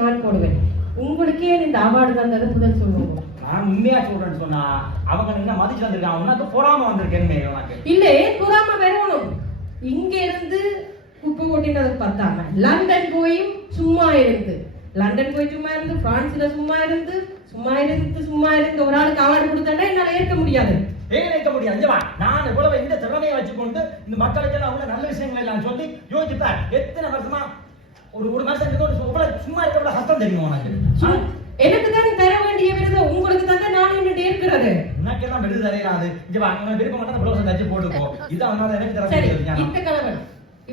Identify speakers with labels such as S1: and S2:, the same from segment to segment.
S1: நான் போடுவேன். உங்களுக்கே இந்த அவார்டு தந்தது முதல் சொல்லுவோம்?
S2: நான் உண்மையா சொல்றேன்னு சொன்னா அவங்க என்ன மதிச்சு வந்திருக்காங்க. உனக்கு பொறாம வந்திருக்கேன்னு உனக்கு
S1: இல்லே கூறாம வரணும். இங்க இருந்து குப்பை கொட்டினது பார்த்தாம லண்டன் போயும் சும்மா இருந்து. லண்டன் போய் சும்மா இருந்து பிரான்ஸ்ல சும்மா இருந்து சும்மா இருந்து சும்மா இருந்து ஒரு ஆளுக்கு அவார்டு கொடுத்தா என்னால ஏற்க முடியாது.
S2: ஏன் நினைக்க முடியாது? நான் இவ்வளவு இந்த திறமையை வச்சுக்கொண்டு இந்த மக்களுக்கு நல்ல விஷயங்களை எல்லாம் சொல்லி யோசிப்பார் எத்தனை வருஷமா ஒரு ஒரு மனுஷனுக்கு ஒரு இவ்வளவு சும்மா இருக்க இவ்வளவு கஷ்டம் தெரியும் உனக்கு?
S1: எனக்கு தான் தர வேண்டிய விருது உங்களுக்கு தந்தா நான் என்ன இருக்கிறது.
S2: உனக்கு எல்லாம் விருது தரையாது இங்க வா உனக்கு விருப்பம் மட்டும் ப்ளவுஸ் தச்சு போட்டுக்கோ. இது அவனால எனக்கு தர முடியாது.
S1: இந்த கலவன்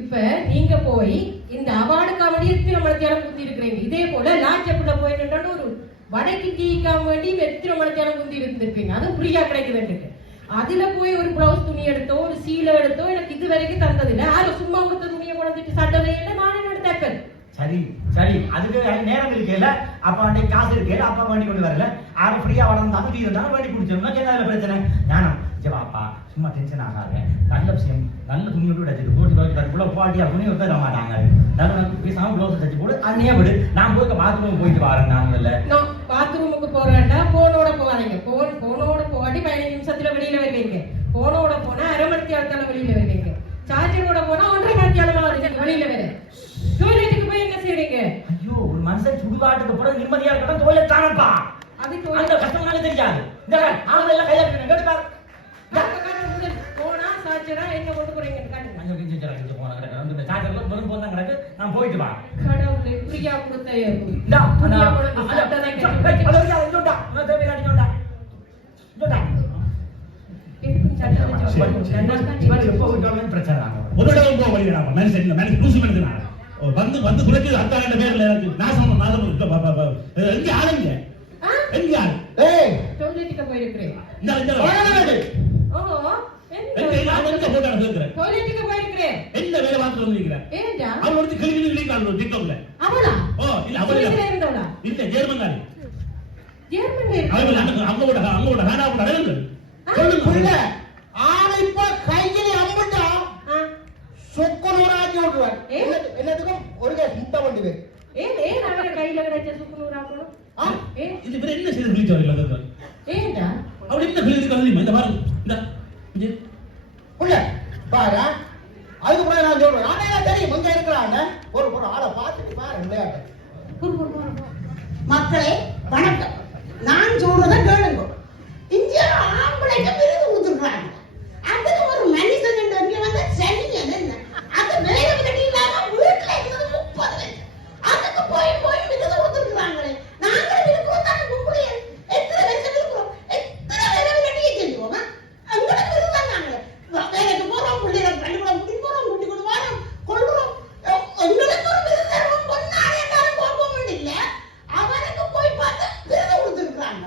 S1: இப்ப நீங்க போய் இந்த அவார்டுக்காக வேண்டி எத்தனை மணித்தியாலம் குத்தி இருக்கிறீங்க இதே போல லாட்சப்புல போய் நின்று ஒரு வடக்கு டீக்காக வேண்டி எத்தனை மணித்தியாலம் குத்தி இருந்திருப்பீங்க அது ஃப்ரீயா கிடைக்குதுன்ட்டு அதுல போய் ஒரு பிளவுஸ் துணி எடுத்தோ ஒரு சீலை எடுத்தோ எனக்கு இது வரைக்கும் தந்ததில்லை. யாரும் சும்மா கொடுத்த துணியை கொண்டுட்டு சட்டை நான் என்னோட தைப்பேன்
S2: சரி சரி. அதுக்கு நேரம் இருக்கல அப்ப வண்டி காசு இருக்கல அப்பா வண்டி கொண்டு வரல. ஆறு ஃப்ரீயா வளர்ந்தாலும் நீ இருந்தாலும் வண்டி குடிச்சோம்னா என்ன பிரச்சனை? ஞானம் ஜவாப்பா சும்மா டென்ஷன் ஆகாது. நல்ல விஷயம். நல்ல துணியோடு வச்சுட்டு போட்டு போட்டு அதுக்குள்ள பாட்டியா துணி வைக்க தர மாட்டாங்க நல்ல பேசாம க்ளோஸ் தச்சு போடு. அன்னையே விடு. நான் போய் பாத்ரூம் போயிட்டு வரேன் நான் இல்ல
S1: நான் பாத்ரூமுக்கு போறேன்டா. போனோட போகாதீங்க. போன் போனோட போகாட்டி பதினஞ்சு நிமிஷத்துல வெளியில வருவீங்க. போனோட போனா அரை மணி நேரத்தால வெளியில வருவீங்க. சார்ஜரோட போனா ஒன்றரை மணி நேரத்தால வெளியில வர டொய்லெட்டுக்கு போய் என்ன செய்றீங்க
S2: ஐயோ ஒரு மனுஷன் சுடுகாட்டுக்கு போற நிம்மதியா இருக்கட்டும் தோலை தானப்பா? அந்த கஷ்டமானே தெரியாது. இந்த ஆமா எல்லாம் கையில
S1: போனா சார்ஜரா என்ன கொண்டு காட்டுங்க.
S2: அங்க கிஞ்சி போன கிடக்கு போனா கிடக்கு. நான் போயிட்டு வா.
S1: கடவுளே பிரியா கொடுத்த
S2: இந்தா, பிரச்சனை.
S3: ஒரு இடம் போக வழி மனுஷன் இல்லை மனுஷன் லூசு மனுஷன் நான் வந்து வந்து குறைச்சு அந்த ரெண்டு பேர்ல எனக்கு நாசம் நாசம் ப- ப- ப- எங்க ஆளுங்க? எங்க ஆளு
S4: ஏய்!
S1: டொய்லெட்டுக்கு போயிருக்கிறேன்.
S3: இந்த இந்த
S4: வாங்க
S1: ஓ
S3: எங்க நான் எங்க
S1: என்ன டொய்லெட்டுக்கு போயிருக்கிறேன்.
S3: வேலை பார்த்து வந்துருக்கிறேன்
S1: ஏன்டா
S3: அவள் வந்து டிக்டாக்ல
S1: அவளா?
S3: ஓ இல்ல அவள்
S1: இருந்தவளா?
S3: இல்ல ஜெர்மன் தானே.
S1: ஜெர்மன்ல
S3: அவள்
S1: இருந்தவளா
S3: அங்க அங்கோட அங்கோட ஹானா கூட நடந்து
S4: புள்ள ஆனா இப்ப கையில அம்புட்டா
S1: ஆ.
S4: சொக்க நூறாக்கி விட்டுருவார்
S1: ஏ?
S4: என்னது- என்னதுக்கும் ஒரு கை முட்டை வண்டி வே
S1: ஏன் ஏன் அவரை கையில கிடைச்ச சுக்குநூறு ஆக்கணும்
S4: ஆ?
S1: ஏன்
S3: இது வேற என்ன செய்து கிழிச்சு வரல அதுக்கு
S1: ஏன்டா
S3: அவள் என்ன கிழிச்சு கலந்து
S4: புள்ள பாரு அதுக்கு முன்னாடி நான் சொல்றேன். ஆனா எனக்கு தெரியும் இங்க இருக்கிறாங்க ஒரு ஒரு ஆளை பார்த்துட்டு பாரு விளையாட்டு.
S5: மக்களே வணக்கம். நான் சொல்றத கேளுங்க இந்தியா ஆம்பளைக்கு விருது கொடுத்துருக்காங்க அதுக்கு ஒரு மனுஷன் என்று இங்க வந்து சனி அது என்ன அது வேலை கட்டி இல்லாம வீட்டுல இருந்தது முப்பது லட்சம் அதுக்கு போய் போய் விருது கொடுத்துருக்காங்களே நாங்களும் விருது கொடுத்தாங்க கும்பிடு எத்தனை லட்சம் இருக்கிறோம் எத்தனை வேலை கட்டியே செஞ்சுக்கோங்க எங்களுக்கு விருது தான் நாங்களே வேலைக்கு போறோம் பிள்ளைகள் பள்ளிக்கூடம் குடி போறோம் குட்டி கொண்டு வரோம் கொள்றோம் எங்களுக்கு ஒரு விருது தருவோம் பொண்ணாலே கோபம் இல்லை அவனுக்கு போய் பார்த்து விருது கொடுத்துருக்காங்க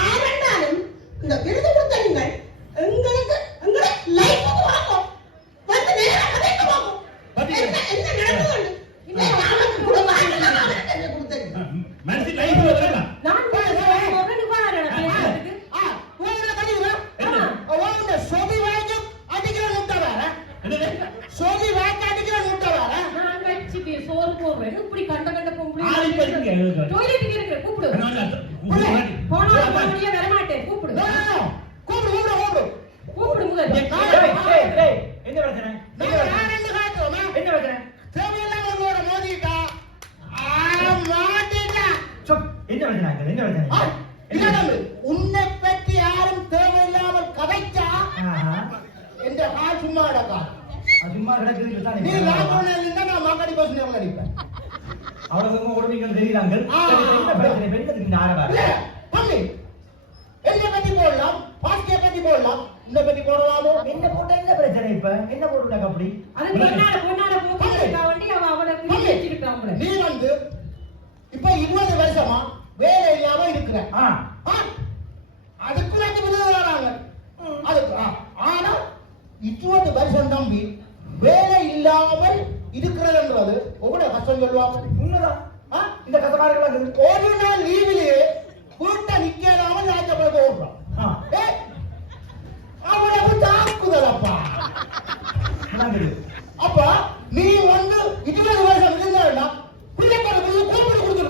S5: ஆரெண்டாலும் இந்த விருது கொடுத்த நீங்கள் எங்களுக்கு எங்களை லைஃபுக்கு வாங்கும் வந்து நேரா கதைக்கு வாங்கும் என்ன என்ன நடக்குது இல்லை அவனுக்கு கொடுப்பாங்க அவனுக்கு என்ன கொடுத்தீங்க
S3: மனுஷன் லைஃப்ல வரலாம்
S1: நான் போறேன், போறேன், நீ வாடா, பேசுறதுக்கு.
S4: ஆ உங்களை கடிக்கிறேன்
S1: ஆமா.
S4: உங்க சொதி வாய்க்கு அடிக்கிற முட்டை வேற
S3: என்னது
S4: சொதி வாய்க்கு அடிக்கிற முட்டை வேற
S1: நான் வச்சுட்டு சோறு போடுறேன். இப்படி கண்ட கண்ட பொம்பளை
S3: ஆள் இப்ப இருக்கு.
S1: டொய்லெட்டுக்கு இருக்கிறேன், கூப்பிடு.
S3: புள்ள
S1: போனா மறுபடியும் வரமாட்டேன், கூப்பிடு.
S4: கூப்பிடு கூப்பிடு கூப்பிடு.
S1: கூப்பிடு
S2: ஏய், என்ன பிரச்சனை? என்ன பிரச்சனை?
S4: தேவையில்லாம உங்களோட மோதிட்டா. மாட்டிட்டா.
S2: என்ன பிரச்சனை? என்ன பிரச்சனை?
S4: உன்னை பற்றி யாரும் தேவையில்லாமல் கதைச்சா. என்ற சும்மா கிடக்கா.
S2: சும்மா கிடக்குதுன்னு தான்
S4: நீ நான் மாக்காடி பஸ் நேரில் அடிப்பேன்
S2: இந்த ஆரவாரம்
S4: இல்ல, தம்பி எல்லை பத்தி போடலாம் பாஸ்கே பத்தி போடலாம். இந்த பத்தி போடலாமோ?
S2: என்ன போட்டா என்ன பிரச்சனை இப்ப? என்ன போட்டுட்டாங்க அப்படி.
S4: நீ வந்து இப்ப இருபது வருஷமா வேலை இல்லாம இருக்கிற. அஞ்சு விருது வராங்க. அதுக்கு ஆனா இருபது வருஷம் தம்பி வேலை இல்லாமல் இருக்கிறதுன்றது எவ்வளவு கஷ்டம் சொல்லுவாங்க?
S2: உண்மைதான்? இந்த கசகாரர்கள்
S4: ஒரு நாள் லீவிலேயே வீட்டை நிக்காம ஞாயிற்றுக்கிழமை ஓடுறான் தாக்குதலப்பா.
S2: நடக்குது
S4: அப்ப நீ வந்து இருபது வருஷம் இருந்தா பிள்ளைக்கு ஒரு விருது கூப்பிட்டு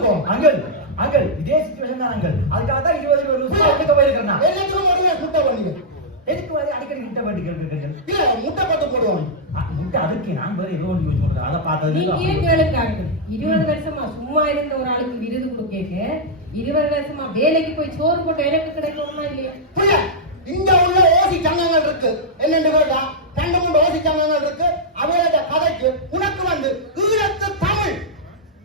S2: இதே சிச்சுவேஷன் தான் அதுக்காக தான் இருபது இருபது வருஷம் எடுக்க போயிருக்கிறேன்.
S4: எல்லாத்துக்கும் முட்டை
S2: எதுக்கு வந்து அடிக்கடி முட்டை பாட்டி கேட்கிறீர்கள்
S4: இல்ல முட்டை பத்து போடுவாங்க.
S2: அதுக்கு நான் வேற ஏதோ ஒன்று யோசிச்சு கொடுத்தேன் அதை பார்த்தது
S1: ஏன் கேளுங்க இருபது வருஷமா சும்மா இருந்த ஒரு ஆளுக்கு விருது கொடுக்க இருபது வருஷமா வேலைக்கு போய் சோறு போட்டு எனக்கு கிடைக்குமா இல்லையா?
S4: இங்க உள்ள ஓசி சங்கங்கள் இருக்கு. என்னன்னு கேட்டா ரெண்டு மூணு ஓசி சங்கங்கள் இருக்கு. அவையோட கதைக்கு உனக்கு வந்து ஈழத்து தமிழ்.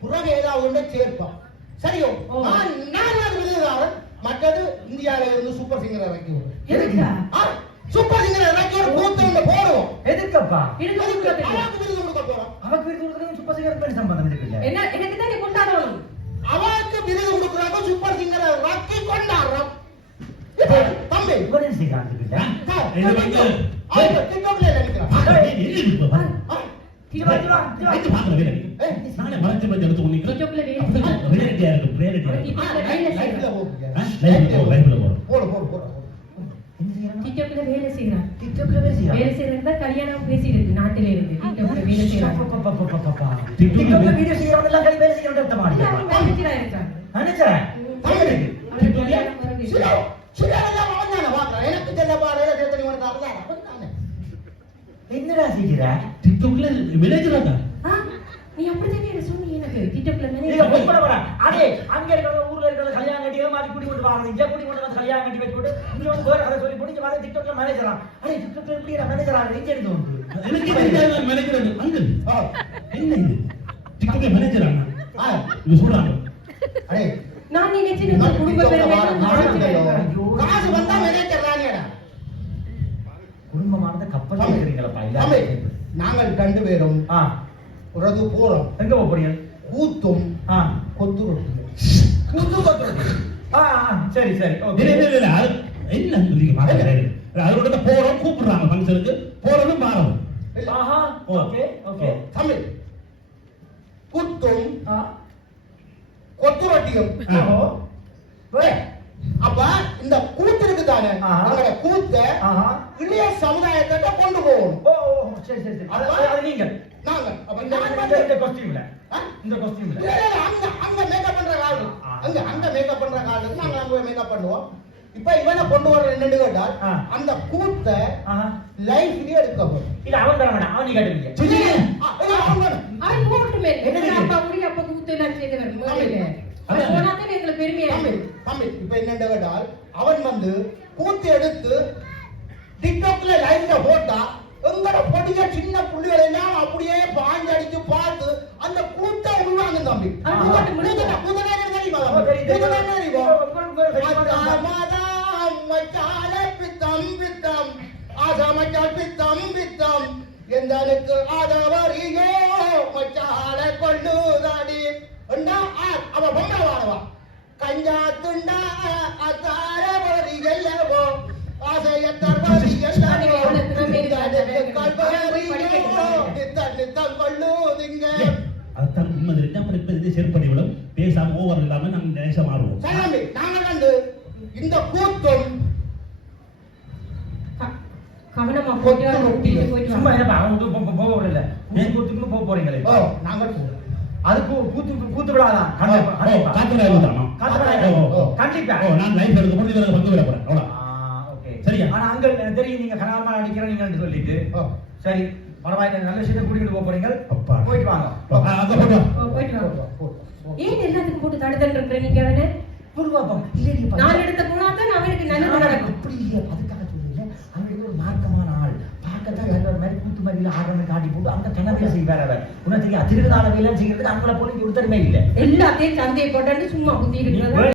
S4: புறகு ஏதாவது ஒன்றை சேர்ப்பான் சரியோ. நான் நான் மற்றது இந்தியாவில இருந்து சூப்பர் சிங்கர் இறக்கி விடுறேன்.
S1: எதுக்கா
S4: ஆ, சூப்பர் சிங்கர் இறக்கி ஒரு கூத்து ஒண்ணு போடுவோம்.
S2: எதுக்கப்பா?
S1: எனக்கு கொடுக்கறது.
S4: அவனுக்கு விருது கொடுக்க போறோம்.
S2: விருது கொடுக்கறது சம்பந்தம்
S1: என்ன எனக்கு தான்
S4: அவனுக்கு விருது கொடுக்குறாங்க சூப்பர் சிங்கரை கொண்டாடுறோம். தம்பி.
S3: வந்து-
S4: டிக்டாக்ல நினைக்கிறான்
S3: மறைச்சு எடுத்து
S1: செய்யறான்? TikTokல வேலை செய்யறான்
S2: டிக்டாக்ல வேலை செய்யறான்.
S1: வேலை செய்யறது தான் கல்யாணம் பேசியிருக்கு நாட்டில இருந்து TikTokல வேலை
S2: அப்பப்பப்பப்பப்பப்பா.
S3: டிக்டாக்ல
S2: டிக்டாக்ல
S3: வேலை-
S2: வீடியோ செய்யறவங்க எல்லாம் கை வேலை இல்லையா?
S1: இருக்காங்க
S2: நினைச்சேன்.
S4: தம்பி,
S1: அவருக்கு கல்யாணம் வருது.
S4: எல்லாம் தானே. எனக்கு தெரியல பாரு, தானே.
S2: என்னடா செய்கிற?
S3: டிக்டாக்ல
S1: நீ எனக்கு சொன்னீங்க எனக்கு.
S2: அடே, அங்க ஊர்ல இருக்கிற கல்யாணம் கட்டி ஏமாத்தி கூட்டி கொண்டு வாங்க. இங்க கூட்டி கொண்டு வந்து கல்யாணம் கட்டி வச்சு போட்டு, இங்க வந்து வேற கதை சொல்லி போட்டு, இங்க வந்து டிக்டாக்ல manager ஆ. அடே, டிக்டாக்ல எப்படிடா manager ஆகுறது? இங்க இருந்து வந்து.
S3: எனக்கு இது தெரியாத manager அது. அங்கிள்,
S4: ஆ,
S3: என்ன இது? டிக்டாக்ல manager ஆனா?
S4: ஆ,
S3: இது சொல்றாங்க.
S4: அடே,
S1: நான் நினைச்சேன்
S4: நான்
S1: குடும்ப
S4: டிக்டாக்ல
S1: பெருமை
S4: வாரம்
S1: மறந்து
S4: மாசத்துலயோ,
S1: போயிருக்காங்க.
S4: காசு வந்தா மேனேஜர் தானேடா.
S2: குடும்பமானது கப்பல்
S4: தம்பி,
S2: இல்ல
S4: நாங்கள் ரெண்டு பேரும்
S2: ஆ
S4: உறவு போறோம்
S2: எங்க போறீங்க
S4: கூத்தும்
S2: ஆ
S4: கொத்து ரொட்டியும்.
S2: சரி சரி
S3: இல்ல, என்ன நீங்க பார்க்கறது? அதோட தான் போறோம், கூப்பிடுறாங்க ஃபங்க்ஷனுக்கு போறதும் மாறவும்.
S4: தம்பி, கூத்தும்
S2: ஆ.
S4: கொத்து ரொட்டியும்.
S3: ஆ.
S2: ஓ வே
S4: அப்ப இந்த கூத்து இருக்கு தானே. அந்த கூத்த இளைய சமுதாயத்தை கொண்டு போகணும்.
S2: ஓ சரி சரி சரி. அது நீங்க.
S4: நாங்க அப்ப
S2: இந்த
S4: நான்
S2: இந்த-
S4: வந்து கால் நாங்க அங்க மேக்கப் பண்ணுவோம் இப்ப இவனை கொண்டு வர என்னன்னு கேட்டால். அந்த கூத்த லைஃப்லயே எடுக்க போறோம்
S2: இல்ல அவன் தர வேண்டாம் அவன் நீ
S4: இல்ல, அவன் வேணும்.
S1: போட்டுமே. அப்பா முடி அப்பா கூத்து எல்லாம் செய்தவர் முதலில். தான் எங்களுக்கு பெருமையா.
S4: தம்பி இப்ப என்னன்னு கேட்டால் அவன் வந்து கூத்து எடுத்து டிக்டாக்ல லைவ்ல போட்டா எங்கட பொடிய சின்ன புள்ளிகள் எல்லாம் அப்படியே பாஞ்சு அடிச்சு பார்த்து அந்த கூத்த உருவாங்க தம்பி. எந்தனுக்கு ஆதவரியோ மச்சால கொள்ளுதாடி. அவ பொம்பளை வாழவா கஞ்சா துண்டா அத்தார வரி
S3: பேசாம ஓவர் இல்லாம நம்ம நேசம் மாறுவோம்.
S4: நாங்க இந்த கூத்தும்
S1: கவனமா போயிட்டு வாங்க, கூட்டிட்டு போயிட்டு
S2: சும்மா
S1: வாங்க.
S2: என்னப்பா அவன் போ- போ- போக விடல. கூத்துக்கு போக போறீங்களே.
S4: ஓ நாங்கள் போவோம்
S2: அது கூ- கூத்து கூத்து விடாதான் கண்டிப்பா. கண்டிப்பா.
S3: நான் லைஃப் போது இதுல பங்கு விட போறேன். அவ்வளோ சரியா?
S2: ஆனா அங்க தெரியும். நீங்க கனகரமா நடிக்கிறீங்கன்னு சொல்லிட்டு. சரி பரவாயில்ல. நல்ல விஷயத்தை கூட்டிட்டு போக போறீங்க.
S3: அப்பா.
S2: போயிட்டு வாங்க.
S3: அங்க
S1: போயிட்டு வாங்க. ஏன் எல்லாத்துக்கும் போட்டு தடுத்தல் இருக்கிற நீங்க அவனை
S2: புருவாப்பம் இல்லையே
S1: நான் எடுத்த போனா தான் அவனுக்கு நல்லது நடக்கும்.
S2: அப்படி இல்லையா. அதுக்காக சொல்றீங்க அவனுக்கு ஒரு மார்க்கமான ஆள். பார்க்கத்தான் எல்லாரும் மாதிரி கூத்து மாதிரி ஆடுறவனை காட்டி போட்டு அந்த கனவே செய்வார் அவர். உனக்கு தெரியும் திருவிழா வேலை செய்யறதுக்கு அவங்கள போல ஒருத்தருமே இல்லை.
S1: எல்லாத்தையும் சந்தையை போட்டு சும்மா குத்தி